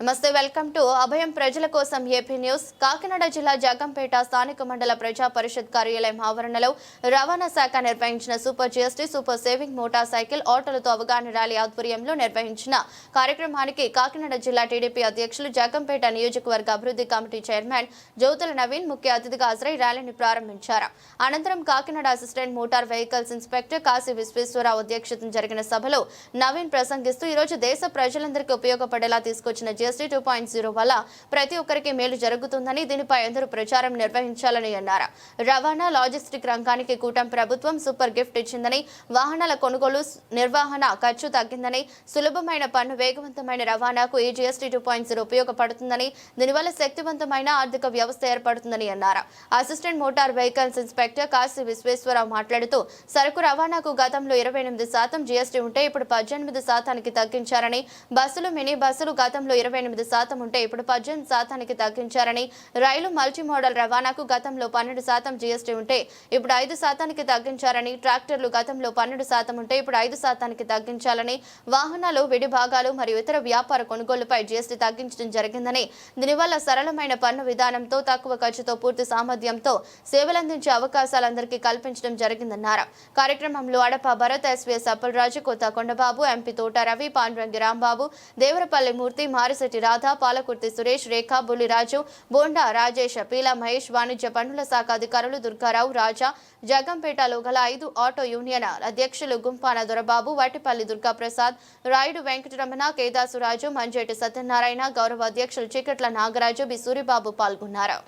నమస్తే welcome to అభయం ప్రజల కోసం ఏపీ న్యూస్. కాకినాడ జిల్లా జగంపేట స్థానిక మండల ప్రజా పరిషత్ కార్యాలయం ఆవరణలో రవాణా శాఖ నిర్వహించిన super GST super saving motorcycle ఆటోలతో అవగాహన ర్యాలీ ఆధ్వర్యంలో నిర్వహించిన కార్యక్రమానికి కాకినాడ జిల్లా టీడీపీ అధ్యక్షులు జగంపేట నియోజకవర్గ అభివృద్ధి కమిటీ చైర్మన్ జ్యోతుల నవీన్ ముఖ్య అతిథిగా హాజరై ర్యాలీని ప్రారంభించారు. అనంతరం Kakinada assistant motor vehicles inspector Kasi Visweswararao అధ్యక్షతన జరిగిన సభలో నవీన్ ప్రసంగిస్తూ ఈరోజు దేశ ప్రజలందరికీ ఉపయోగపడేలా తీసుకొచ్చిన జీఎస్టీ టూ పాయింట్ జీరో వల్ల ప్రతి ఒక్కరికి మేలు జరుగుతుందని దీనిపై అందరూ ప్రచారం నిర్వహించాలని అన్నారు. రవాణా లాజిస్టిక్ రంగానికి కూటమి ప్రభుత్వం సూపర్ గిఫ్ట్ ఇచ్చిందని వాహనాల కొనుగోలు నిర్వహణ ఖర్చు తగ్గిందని సులభమైన పన్ను వేగవంతమైన రవాణాకు ఈ జీఎస్టీ టూ పాయింట్ జీరో ఉపయోగపడుతుందని దీనివల్ల శక్తివంతమైన ఆర్థిక వ్యవస్థ ఏర్పడుతుందని అన్నారు. Assistant motor vehicles inspector Kasi Visweswararao మాట్లాడుతూ సరుకు రవాణాకు గతంలో ఇరవై ఎనిమిది శాతం జీఎస్టీ ఉంటే ఇప్పుడు పద్దెనిమిది శాతానికి తగ్గించారని బస్సులు మినీ బస్సులు గతంలో ఇరవై ఎనిమిది శాతం ఉంటే ఇప్పుడు పద్దెనిమిది శాతానికి తగ్గించారని రైలు మల్టీ మోడల్ రవాణాకు గతంలో పన్నెండు శాతం జీఎస్టీ ఉంటే ఇప్పుడు ఐదు శాతానికి తగ్గించారని ట్రాక్టర్లు గతంలో పన్నెండు శాతం ఉంటే ఇప్పుడు ఐదు శాతానికి తగ్గించాలని వాహనాలు విడి భాగాలు మరియు ఇతర వ్యాపార కొనుగోలుపై జీఎస్టీ తగ్గించడం జరిగిందని దీనివల్ల సరళమైన పన్ను విధానంతో తక్కువ ఖర్చుతో పూర్తి సామర్థ్యంతో సేవలందించే అవకాశాలు అందరికీ కల్పించడం జరిగిందన్నారు. కార్యక్రమంలో అడప భరత్ ఎస్వీఎస్ అప్పలరాజు కోత కొండబాబు ఎంపీ తోట రవి పాండురంగి రాంబాబు దేవరపల్లి మూర్తి మారిశెట్టి రాధ పాలకుర్తి సురేష్ రేఖ బుల్లిరాజు బోండా రాజేష్ పీలా మహేష్ వాణిజ్య పన్నుల శాఖ అధికారులు దుర్గారావు రాజా జగంపేటలో గల ఐదు ఆటో యూనియన్ అధ్యక్షులు గుంపాన దొరబాబు వాటిపల్లి దుర్గాప్రసాద్ రాయుడు వెంకటరమణ కేదాసురాజు మంజేటి సత్యనారాయణ గౌరవ అధ్యక్షులు చీకట్ల నాగరాజు బి సూరిబాబు పాల్గొన్నారు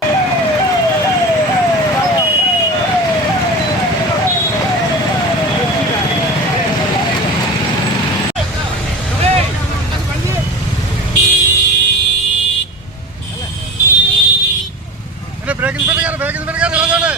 అంటే బ్రేక్ ఇన్స్పెక్టర్ గారు బ్రేక్ ఇన్స్పెక్టర్ గారు ఇలా చూడండి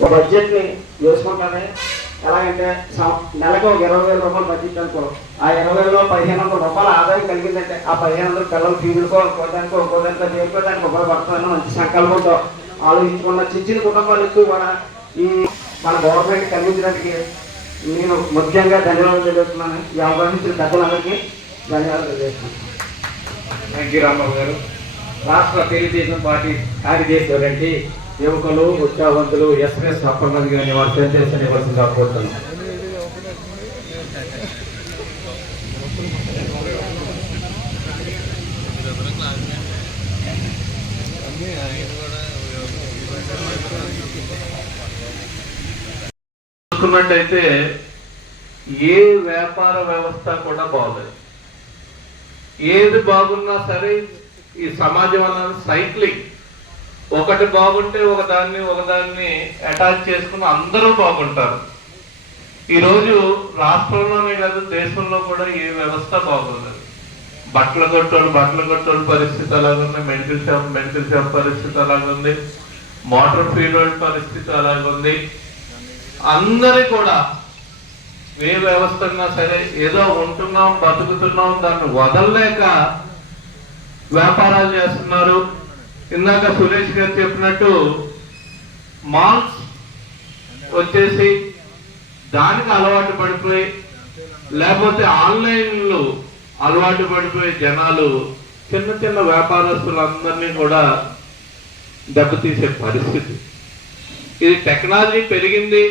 ఒక బడ్జెట్ని వేసుకుంటానే ఎలాగంటే సం- నెలకు ఒక ఇరవై వేల రూపాయలు బడ్జెట్ అనుకో. ఆ ఇరవై వేలలో పదిహేను వందల రూపాయల ఆదాయం కలిగిందంటే ఆ పదిహేను వందల పిల్లల ఫీజులకో ఇంకోదానికో ఇంకోదానికో చేరుకోవడానికి ఉపయోగపడుతుందని మంచి సంకల్పంతో ఆలోచించుకున్న చిన్న చిన్న కుటుంబాలకు కూడా ఈ మన గవర్నమెంట్ కలిగించడానికి నేను ముఖ్యంగా ధన్యవాదాలు తెలియజేస్తున్నాను. ఈ అవకాశం పెద్దలందరికీ ధన్యవాదాలు తెలియజేస్తున్నాను. థ్యాంక్ యూ రాంబాబు గారు. రాష్ట్ర తెలుగుదేశం పార్టీ కార్యదర్శి యువకులు ఉత్సాహవంతులు ఎస్ఎస్ అప్పలరాజు గారిని వారు సెంటెన్స్ ఇవ్వాల్సిందిగా కోరుతున్నాను చూసుకున్నట్టయితే ఏ వ్యాపార వ్యవస్థ కూడా బాగలేదు. ఏది బాగున్నా సరే ఈ సమాజం అన్నది సైక్లింగ్. ఒకటి బాగుంటే ఒకదాన్ని ఒకదాన్ని అటాచ్ చేసుకుని అందరూ బాగుంటారు. ఈరోజు రాష్ట్రంలోనే కాదు దేశంలో కూడా ఏ వ్యవస్థ బాగుండదు. బట్టల కొట్టోడు బట్టల కొట్టోడు పరిస్థితి అలాగుంది మెడికల్ షాప్ మెడికల్ షాప్ పరిస్థితి అలాగుంది మోటార్ ఫీల్డ్ పరిస్థితి అలాగుంది. అందరి కూడా ఏ వ్యవస్థ సరే ఏదో ఉంటున్నాం బతుకుతున్నాం దాన్ని వదలలేక వ్యాపారాలు చేస్తున్నారు. ఇందాక సురేష్ గారు చెప్పినట్టు మాల్స్ వచ్చేసి దానికి అలవాటు పడిపోయి లేకపోతే ఆన్లైన్లో అలవాటు పడిపోయి జనాలు చిన్న చిన్న వ్యాపారస్తులందరినీ కూడా దెబ్బతీసే పరిస్థితి. ఇది టెక్నాలజీ పెరిగింది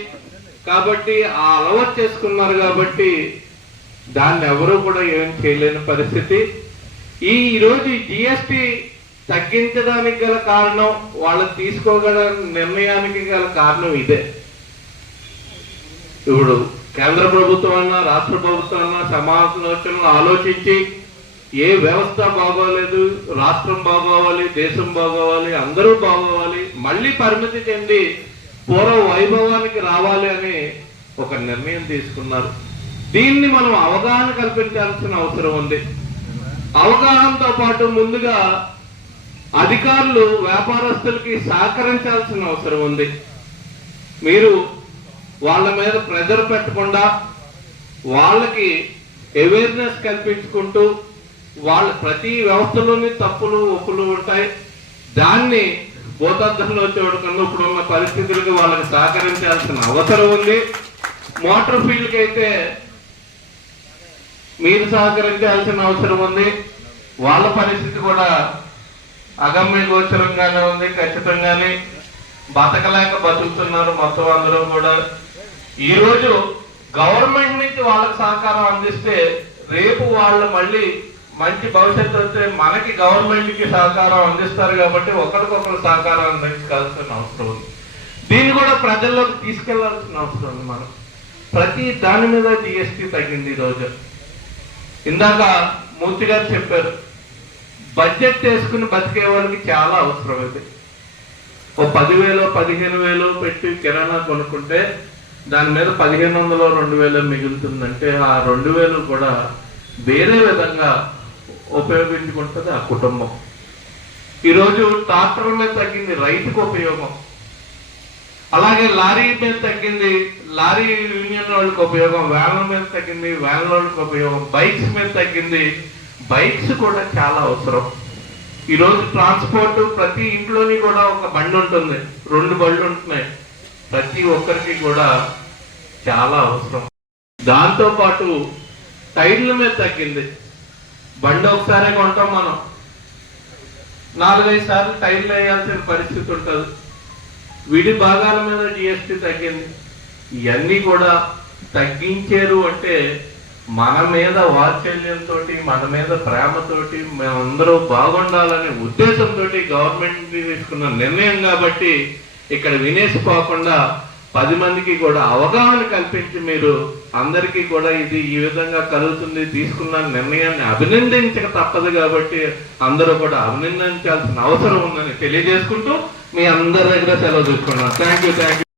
కాబట్టి ఆ అలవాటు చేసుకున్నారు కాబట్టి దాన్ని ఎవరు కూడా ఏం చేయలేని పరిస్థితి. ఈ రోజు జిఎస్టి తగ్గించడానికి గల కారణం వాళ్ళు తీసుకోగల నిర్ణయానికి గల కారణం ఇదే. ఇప్పుడు కేంద్ర ప్రభుత్వం అన్నా రాష్ట్ర ప్రభుత్వం అన్నా సమాలోచనలు ఆలోచించి ఏ వ్యవస్థ బాగోలేదు రాష్ట్రం బాగోవాలి దేశం బాగోవాలి అందరూ బాగోవాలి మళ్ళీ పరిమితి చెంది పూర్వ వైభవానికి రావాలి అని ఒక నిర్ణయం తీసుకున్నారు. దీన్ని మనం అవగాహన కల్పించాల్సిన అవసరం ఉంది. అవగాహనతో పాటు ముందుగా అధికారులు వ్యాపారస్తులకి సహకరించాల్సిన అవసరం ఉంది. మీరు వాళ్ళ మీద ప్రెజర్ పెట్టకుండా వాళ్ళకి అవేర్నెస్ కల్పించుకుంటూ వాళ్ళ ప్రతి వ్యవస్థలోని తప్పులు ఒప్పులు ఉంటాయి. దాన్ని భూతద్దంలో చూడకుండా ఇప్పుడున్న పరిస్థితులకు వాళ్ళకి సహకరించాల్సిన అవసరం ఉంది. మోటార్ ఫీల్డ్కి అయితే మీరు సహకరించాల్సిన అవసరం ఉంది. వాళ్ళ పరిస్థితి కూడా అగమ్య గోచరంగానే ఉంది. ఖచ్చితంగానే బతకలేక బతుకుతున్నారు మొత్తం అందరూ కూడా. ఈరోజు గవర్నమెంట్ నుంచి వాళ్ళకి సహకారం అందిస్తే రేపు వాళ్ళు మళ్ళీ మంచి భవిష్యత్తు వస్తే మనకి గవర్నమెంట్కి సహకారం అందిస్తారు కాబట్టి ఒకరికొకరు సహకారం అందించాల్సిన అవసరం ఉంది. దీన్ని కూడా ప్రజల్లోకి తీసుకెళ్ళాల్సిన అవసరం ఉంది మనం ప్రతి దాని మీద జిఎస్టీ తగ్గింది ఈరోజు ఇందాక మూర్తి గారు చెప్పారు బడ్జెట్ వేసుకుని బతికే వాళ్ళకి చాలా అవసరం ఇది. ఓ పదివేలు పదిహేను వేలు పెట్టి కిరాణా కొనుక్కుంటే దాని మీద పదిహేను వందలు రెండు వేలు మిగులుతుందంటే ఆ రెండు వేలు కూడా వేరే విధంగా ఉపయోగించుకుంటుంది ఆ కుటుంబం. ఈరోజు ట్రాక్టర్ మీద తగ్గింది రైతుకు ఉపయోగం. అలాగే లారీ మీద తగ్గింది. లారీ యూనియన్ వాళ్ళకి ఉపయోగం వ్యాన్ల మీద తగ్గింది వ్యాన్ల వాళ్ళకి ఉపయోగం బైక్స్ మీద తగ్గింది. బైక్స్ కూడా చాలా అవసరం. ఈరోజు ట్రాన్స్పోర్ట్ ప్రతి ఇంట్లోని కూడా ఒక బండి ఉంటుంది. రెండు బళ్ళు ఉంటున్నాయి. ప్రతి ఒక్కరికి కూడా చాలా అవసరం. దాంతో పాటు టైర్ల మీద తగ్గింది. బండి ఒకసారి కొంటాం మనం. నాలుగైదు సార్లు టైర్లు వేయాల్సిన పరిస్థితి ఉంటుంది. విడి భాగాల మీద జిఎస్టీ తగ్గింది. ఇవన్నీ కూడా తగ్గించారు అంటే మన మీద వాత్సల్యంతో మన మీద ప్రేమతోటి మేమందరూ బాగుండాలనే ఉద్దేశంతో గవర్నమెంట్ తీసుకున్న నిర్ణయం కాబట్టి ఇక్కడ వినేసిపోకుండా పది మందికి కూడా అవగాహన కల్పించి మీరు అందరికీ కూడా ఇది ఈ విధంగా కలుగుతుంది తీసుకున్న నిర్ణయాన్ని అభినందించక తప్పదు కాబట్టి అందరూ కూడా అభినందించాల్సిన అవసరం ఉందని తెలియజేసుకుంటూ మీ అందరి దగ్గర సెలవు తీసుకున్నాను. Thank you thank you